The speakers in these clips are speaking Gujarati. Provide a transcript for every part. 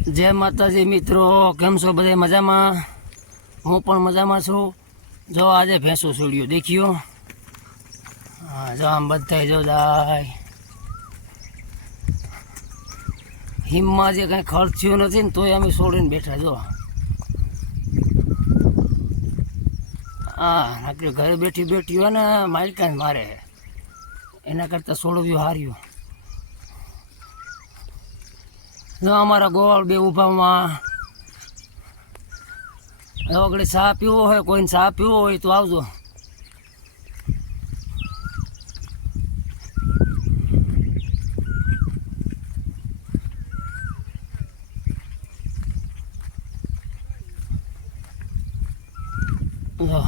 જય માતાજી મિત્રો, કેમ છો બધા મજામાં? હું પણ મજામાં છું. જો આજે ભેંસો છોડ્યો, દેખ્યો? હા, જો આમ બધા જો જાય. હિમમાં જે કંઈ ખર્ચ થયું નથી ને, તોય અમે છોડીને બેઠા જો. હા નકરી ઘરે બેઠી બેઠી હોય ને, માલિકાને મારે. એના કરતાં છોડવ્યું હાર્યું. જો અમારા ગોળ બે ઊભામાં આગળ ચા પીવો હોય, કોઈને ચા પીવો હોય તો આવજો. જો.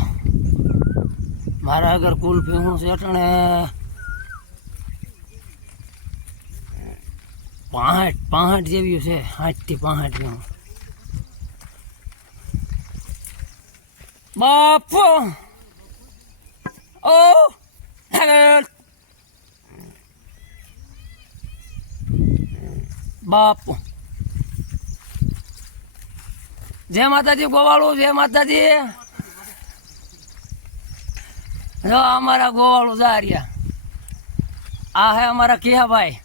મારા આગળ કુલ પીવું છે એટલે પાંઠ પાંઠ જેવી છે આઠથી પાંઠનું. બાપો! ઓ! બાપો! જય માતાજી, ગોવાળું, જય માતાજી. જો અમારા ગોવાળું જારિયા આ હે અમારા કેહાભાઈ.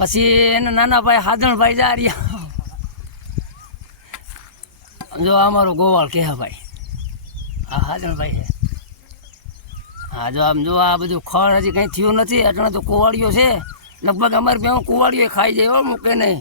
પછી એના નાના ભાઈ હાજણભાઈ જા રહ્યા. જો અમારો ગોવાળ કહે ભાઈ. હા હાદણભાઈ હે હા, જો આમ જો આ બધું ખડ હજી કંઈ થયું નથી અટણે તો કુવાડીઓ છે. લગભગ અમારે બે કુવાડીઓ ખાઈ જાય મૂકે નહીં.